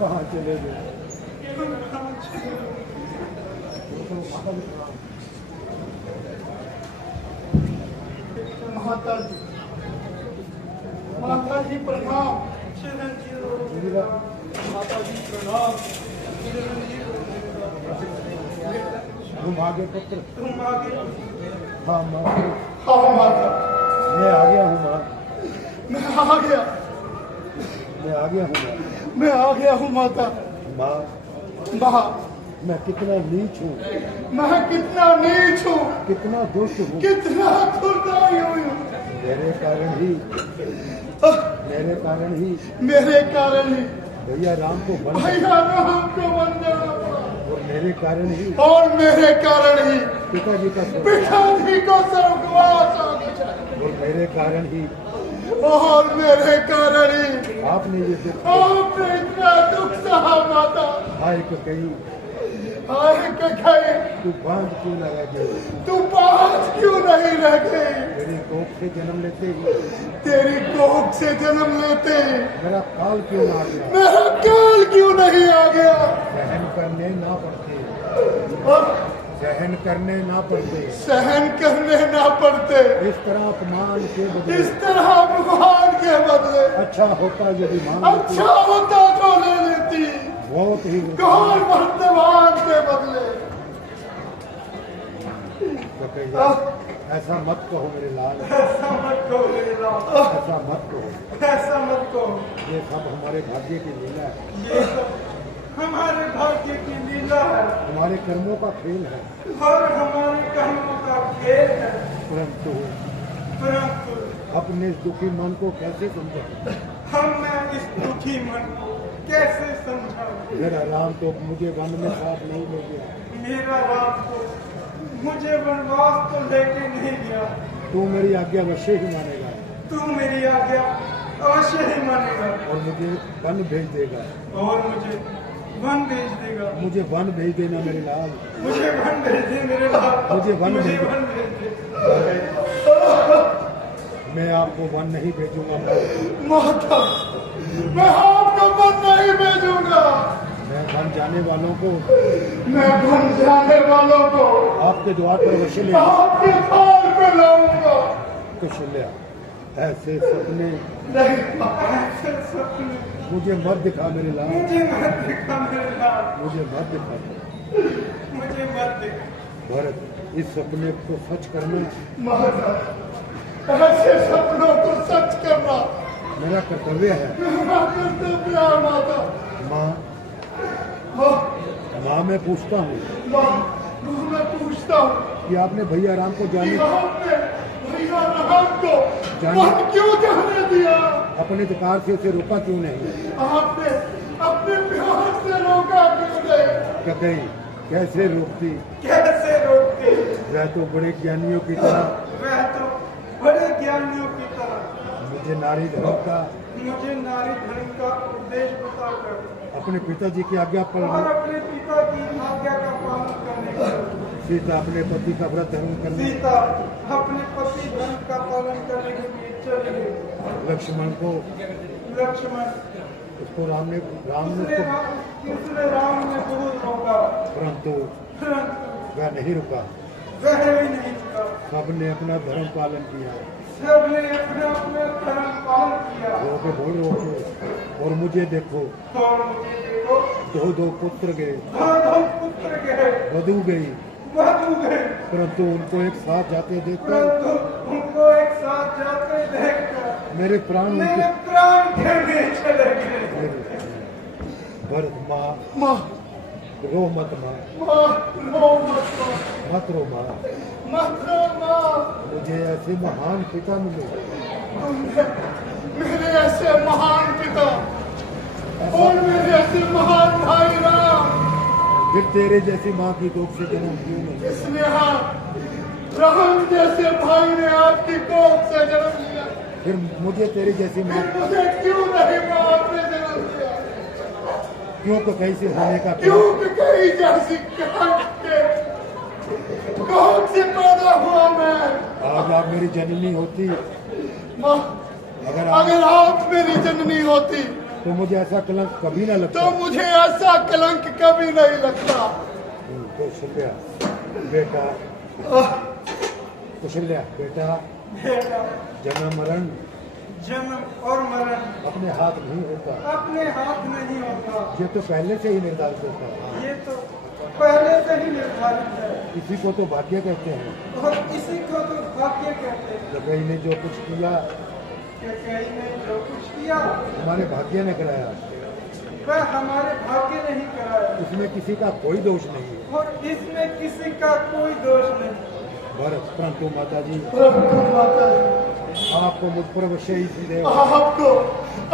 कहाँ चले गए? माता जी प्रणाम। माता जी प्रणाम। तुम आगे पुत्र। तुम आगे। हाँ माँ। हाँ माता। मैं आ गया हूँ माँ। मैं आ गया। मैं आ गया हूँ माँ। मैं आ गया हूँ माता। माँ माँ मैं कितना नीच हूँ, मैं कितना नीच हूँ, कितना दुष्ट हूँ, कितना दुर्दाई हूँ। मेरे कारण ही मेरे कारण ही भैया राम को बन भैया राम को बन जाना पड़ा। और मेरे कारण ही और मेरे कारण ही पिताजी का स्वर्ग पिताजी को स्वर्गवास हो गया। और मेरे कारण ही और मेरे कारण ही आपने ये दुख आपने इतना दुख सहा माता। हाय को कही आए कहे तू बांध क्यों न रह गई, तू बात क्यों नहीं रह गई। तेरी कोख से जन्म लेते ही तेरी कोख से जन्म लेते ही मेरा काल क्यों ना आ गया, मेरा काल क्यों नहीं आ गया। सहन करने ना पड़ते, और सहन करने ना पड़ते, सहन करने ना पड़ते। इस तरह अपमान के बदले इस तरह भगवान के बदले अच्छा होता यदि मान लेती, अच्छा होता तो ले लेती। बहुत ही कौन वर्तमान के बदले। तो कहिए, ऐसा मत कहो मेरे लाल, ऐसा मत कहो मेरे लाल, ऐसा मत कहो, ऐसा मत कहो। ये सब हमारे भाग्य की लीला है, ये सब हमारे भाग्य की लीला है हमारे कर्मों का खेल है। और हमारे कर्मों का खेल है। परंतु परंतु अपने इस दुखी मन को कैसे समझा, मैं इस दुखी मन को कैसे समझाऊं। मेरा राम तो मुझे वन में साथ नहीं ले गया, मेरा राम को मुझे वनवास तो लेके नहीं गया। तू मेरी आज्ञा अवश्य ही मानेगा तू मेरी आज्ञा अवश्य ही मानेगा और मुझे वन भेज देगा, और मुझे वन भेज देगा। मुझे वन भेज देना मेरे लाल, मुझे वन भेज दे मेरे लाल, मुझे वन मुझे भेज दे। वन भेज दे। मैं आपको वन नहीं भेजूंगा, माता मैं आपको वन नहीं भेजूंगा। मैं वन जाने वालों को मैं वन जाने वालों को आपके द्वार पर अवश्य ले आपके द्वार पे लाऊंगा। कौशल्या। ऐसे सपने नहीं ऐसे सपने मुझे मत दिखा मेरे लाल, मुझे मत दिखा मेरे लाल, मुझे मत दिखा मुझे मत दिखा। भरत। इस सपने को सच करना माता ऐसे सपनों को सच करना मेरा कर्तव्य है। मेरा कर्तव्य है माता। माँ, माँ माँ मैं पूछता हूँ माँ मैं पूछता हूँ कि आपने भैया राम को कि जाने आपने भैया राम को जाने- वन क्यों जाने दिया। अपने अधिकार से उसे रोका क्यों नहीं, आपने अपने प्यार से रोका क्यों नहीं। क्या कहीं कैसे रोकती, कैसे रोकती। वह तो बड़े ज्ञानियों की तरह वह तो बड़े ज्ञानियों की तरह मुझे नारी धर्म का मुझे नारी धर्म का उपदेश बताकर अपने पिताजी की आज्ञा पर और अपने पिता की आज्ञा का पालन करने का सीता अपने पति का व्रत धर्म करने, सीता अपने पति धर्म का पालन करने के लिए चली गई। लक्ष्मण को लक्ष्मण उसको राम ने उसने राम ने बहुत रोका परंतु परंतु वह नहीं रुका, वह भी नहीं रुका। सबने अपना धर्म पालन किया, सबने अपना अपना धर्म पालन किया। रोके बोल रोके। और मुझे देखो, और मुझे देखो दो पुत्र गए, दो पुत्र गए वधु गई, वधु गए परंतु उनको एक साथ जाते देखकर परंतु उनको एक साथ जाते देखकर मेरे प्राण मेरे प्राण के लिए चले गए। भरत। माँ माँ रो मत, माँ माँ रो मत माँ, मत रो माँ, मत रो माँ। मुझे ऐसे महान पिता मिले, तुमने मेरे ऐसे महान पिता और मेरे ऐसे महान भाई राम फिर तेरे जैसी माँ की कोख से जन्म क्यों नहीं, स्नेहा राम जैसे भाई ने आपकी कोख से जन्म लिया। फिर मुझे तेरी जैसी माँ फिर मुझे क्यों नहीं माँ आपने जन्म दिया। क्यों तो कैसे होने का क्यों कहीं जैसी कोख से पैदा हुआ मैं। आज आप मेरी जननी होती, माँ अगर आप मेरी जननी होती तो मुझे ऐसा कलंक कभी ना लगता। तो मुझे ऐसा कलंक कभी नहीं लगता। कौशल्या बेटा, कौशल्या बेटा, बेटा जन्म मरण जन्म और मरण अपने हाथ नहीं होता, अपने हाथ नहीं होता। ये तो पहले से ही निर्धारित होता है। ये तो पहले से ही निर्धारित है इसी को तो भाग्य कहते हैं। और इसी को तो भाग्य कहते हैं। जगही ने जो कुछ किया कि कहीं ने जो कुछ किया हमारे भाग्य ने कराया, वह हमारे भाग्य नहीं कराया उसमें किसी का कोई दोष नहीं है। और इसमें किसी का कोई दोष नहीं। भरत। परंतु माता जी परंतु माता जी आपको मुझ पर अवश्य ही संदेह है।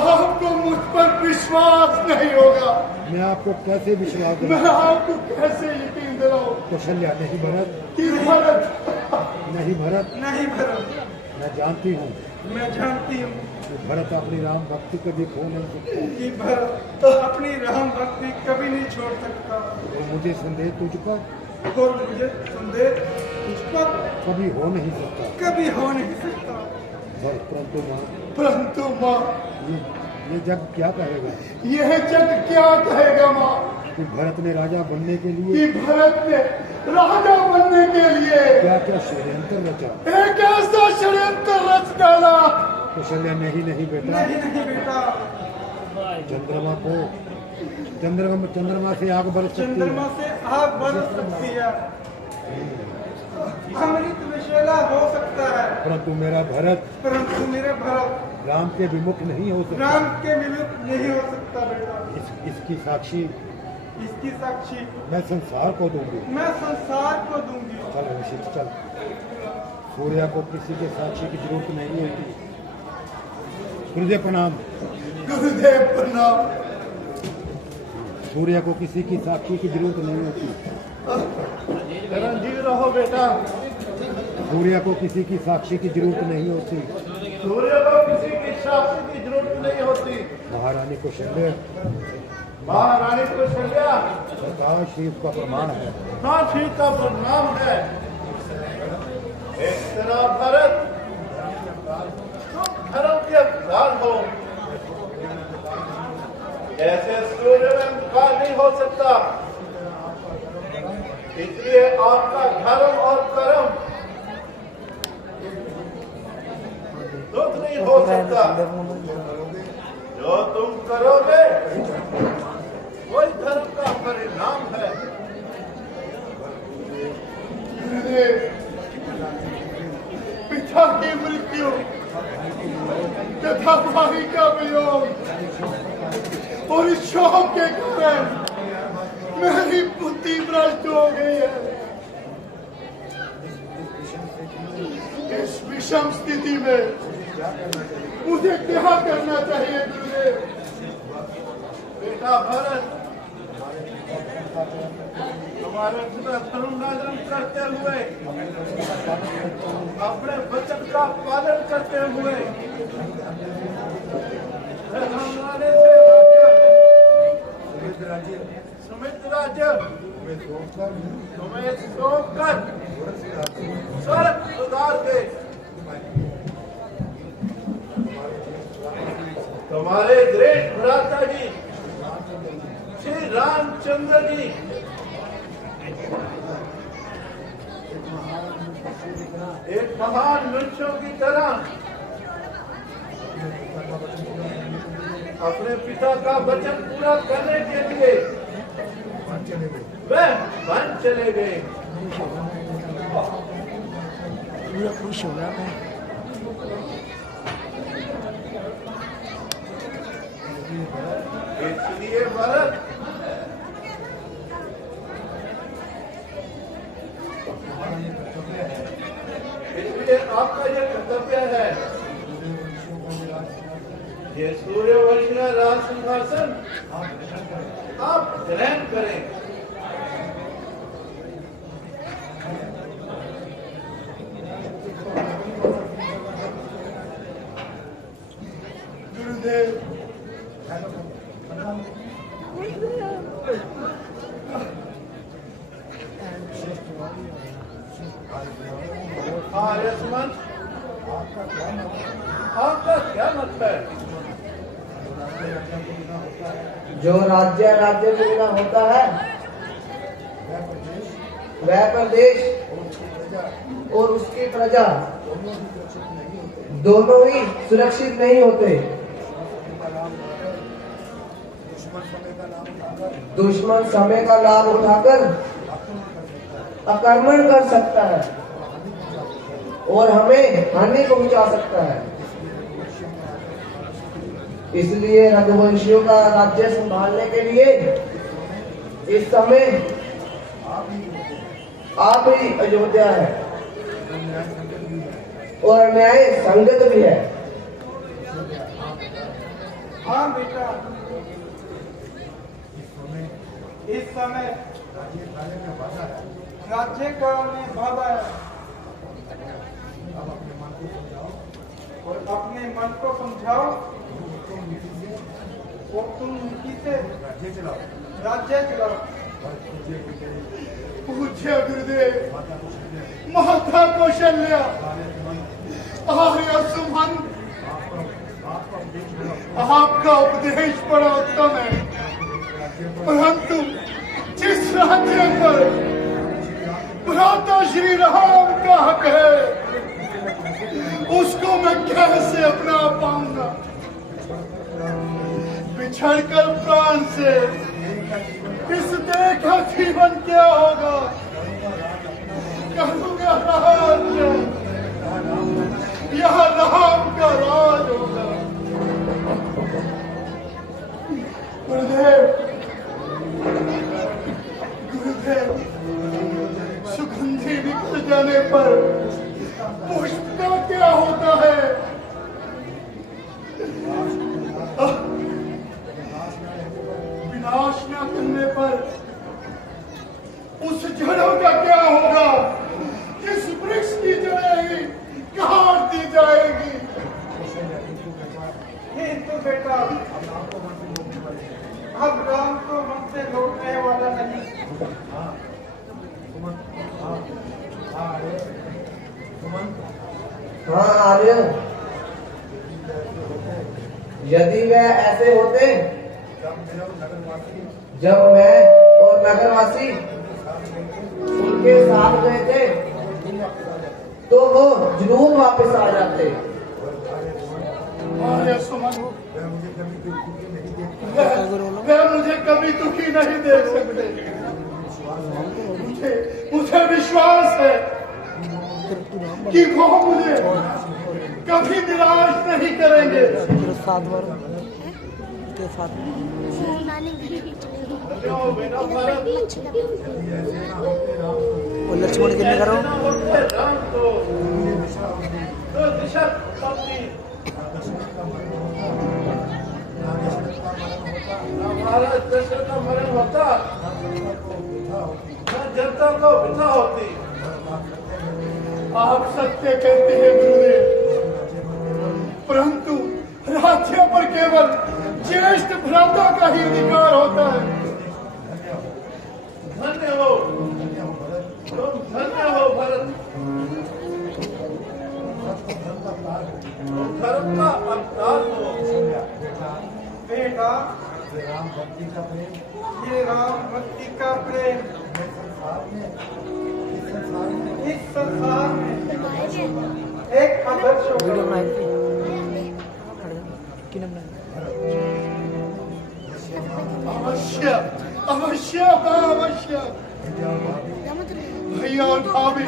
आपको मुझ पर विश्वास नहीं होगा। मैं आपको कैसे विश्वास मैं दिलाऊं? आपको कैसे यकीन दिलाऊं? कौशल्या नहीं भरत, कि भरत नहीं भरत, नहीं भरत, मैं जानती हूँ मैं जानती हूँ कि भरत अपनी राम भक्ति कभी खो नहीं सकता कि भरत अपनी राम भक्ति कभी नहीं छोड़ सकता और मुझे संदेह तुझ पर और मुझे संदेह उस पर कभी हो नहीं सकता। कभी हो नहीं सकता। परंतु माँ, ये जग क्या कहेगा? यह जग क्या कहेगा माँ? कि भरत ने राजा बनने के लिए कि भरत ने राजा बनने के लिए क्या क्या षड्यंत्र रचा। एक ऐसा षड्यंत्र रच डाला। कौशल्या नहीं बेटा, नहीं नहीं बेटा, चंद्रमा को चंद्रमा से आग बरस सकती चंद्रमा है, से आग बरस सकती है, अमृत विषैला हो सकता है, परंतु मेरा भरत परंतु मेरे भरत राम के विमुख नहीं हो सकता। राम के विमुख नहीं हो सकता बेटा। इसकी साक्षी इसकी साक्षी मैं संसार को दूंगी। मैं संसार को दूंगी। चल ऋषि चल। सूर्या को किसी के साक्षी की जरूरत नहीं होती। गुरुदेव प्रणाम। गुरुदेव प्रणाम। सूर्य को किसी की साक्षी की जरूरत नहीं होती। चिरंजीव रहो बेटा। सूर्य को किसी की साक्षी की जरूरत नहीं होती। सूर्य को किसी की साक्षी की जरूरत नहीं होती। महारानी कौशल्या महारानी कौशल्या प्रकाश शिव का प्रमाण है। काशी का प्रणाम है। एक तेरा भरत तुम धर्म के अवतार हो। ऐसे सूर्य में अंधकार नहीं हो सकता, इसलिए आपका धर्म और कर्म दुख नहीं हो सकता। जो तुम करोगे वही धर्म का परिणाम है। पिता की मृत्यु तथा भाई का वियोग और इस शोक के कारण मेरी बुद्धि भ्रष्ट हो गई है। इस विषम स्थिति में मुझे क्या करना चाहिए गुरुदेव? बेटा भरत, तुम्हारे पिता धर्म करते हुए, अपने वचन का पालन करते हुए सुमित राज्य तुम्हें सौंप कर स्वर्ग सुधार दे। तुम्हारे ग्रेट भ्राता जी श्री रामचंद्र जी एक महान मनुष्यों की तरह अपने पिता का वचन पूरा करने के लिए वह वन चले गए। पूरा खुश हो गया मैं। इसलिए भरत इसलिए आपका यह कर्तव्य है, ये सूर्यवंश का राज सिंहासन आप ग्रहण करें। गुरुदेव आर्यमन, आपका क्या मत है? जो राज्य मिलना होता है वह प्रदेश और उसकी प्रजा दोनों ही सुरक्षित नहीं होते। दुश्मन समय का लाभ उठाकर आक्रमण कर सकता है और हमें हानि पहुंचा सकता है। इसलिए रघुवंशियों का राज्य संभालने के लिए इस समय आप ही अयोध्या है। और न्याय संगत भी है। हाँ बेटा, इस समय राज्य काल में बाधा है और अपने मन को समझाओ और तुम नीति से राज्य चलाओ। पूज्य गुरुदेव, माता कौशल्या, आर्य सुमंत, आपका उपदेश बड़ा उत्तम है, परंतु जिस राज्य पर भ्राता श्री राम का हक है, उसको मैं कैसे अपना पाऊंगा? बिछड़कर प्राण से इस देह का जीवन क्या होगा? करूंगा राज्य, यह राम का राज होगा। गुरुदेव, गुरुदेव, सुगंधी निकल जाने पर पुष्प का क्या होता है? विनाश न करने पर उस जड़ों का क्या होगा? जिस वृक्ष की जड़ें ही काट दी जाएगी। किंतु बेटा, अब राम को मन से लौटने वाला नहीं। हाँ आर्य, यदि वे ऐसे होते जब मैं और नगरवासी उनके साथ गए थे तो वो जरूर वापस आ जाते। आर्य सुमन, वे मुझे कभी दुखी नहीं देख सकते। मुझे विश्वास है कि वो मुझे कभी निराश नहीं करेंगे। लक्ष्मण कितने करो दशरथ का मरण होता, जनता को वृथा होती। आप सत्य कहते हैं गुरुदेव, परंतु राज्य पर केवल ज्येष्ठ भ्राता का ही अधिकार होता है। धन्य हो तुम, धन्य हो भरत, धर्म का अवतार हो। बेटा, राम भक्ति का प्रेम, ये राम भक्ति का प्रेम इस संसार में एक आदर्श वीडियो होगा। अवश्य अवश्य अवश्य भैया और भाभी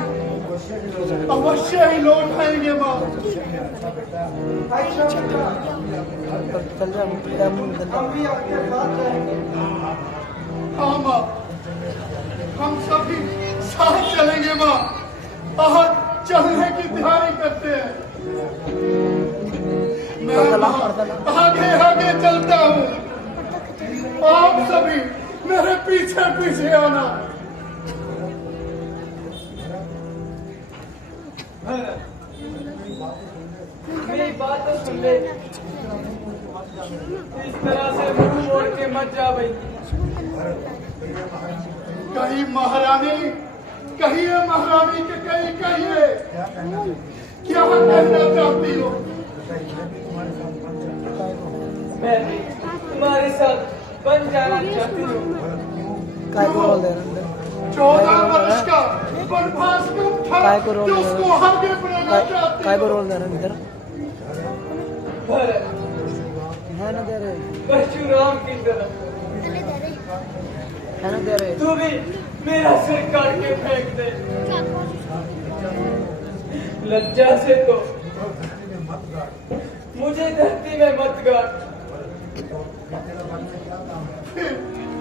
अवश्य ही लौट आएंगे माँ। अच्छा बेटा, चल रहा हम भी आपके साथ जाएंगे। हाँ माँ, हम सभी साथ चलेंगे माँ। आज चलने की तैयारी करते हैं। मैं माँ आगे आगे चलता हूँ, आप सभी मेरे पीछे पीछे आना। मेरी बात तो सुन ले, इस तरह से मुंह मोड़ के मत जा भाई। कहीं महारानी, कहिए महारानी के कहिए क्या कहना चाहती हो? मैं भी तुम्हारे साथ बन जाना चाहती हूँ। काय को रोल दे रहे 14 वर्ष का वनवास कब था काय को रोल जो उसको आगे बढ़ाना चाहती काय को हो? रोल दे रहे इधर भरत, है ना दे रहे परशुराम की तरह है ना दे रहे तू भी मेरा सिर काट के फेंक दे। लज्जा से तो मुझे धरती में मत गाड़।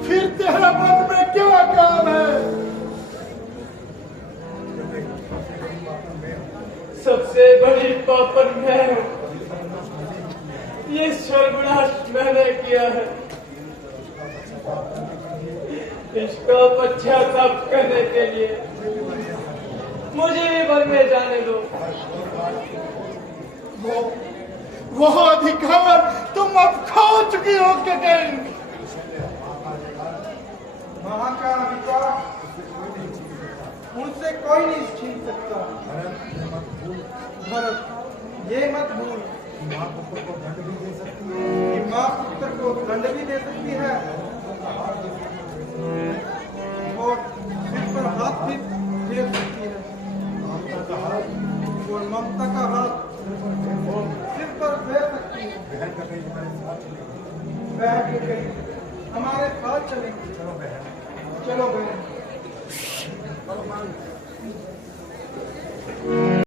फिर तेरा मन में क्या काम है? सबसे बड़ी पापन मैं हूँ। ये सर्वनाश मैंने किया है। इसका पश्चाताप करने के लिए मुझे भी वन में जाने दो। वो अधिकार तुम अब खो चुकी हो गगन। वहां का अधिकार उनसे कोई नहीं छीन सकता। भरत, ये मत भूल कि माँ पुत्र को दंड भी दे सकती है और सिर पर हाथ भी फेर सकती है और ममता का हाथ सिर पर फेर सकती है। बहन के कहीं हमारे साथ चलेंगे। चलो बहन।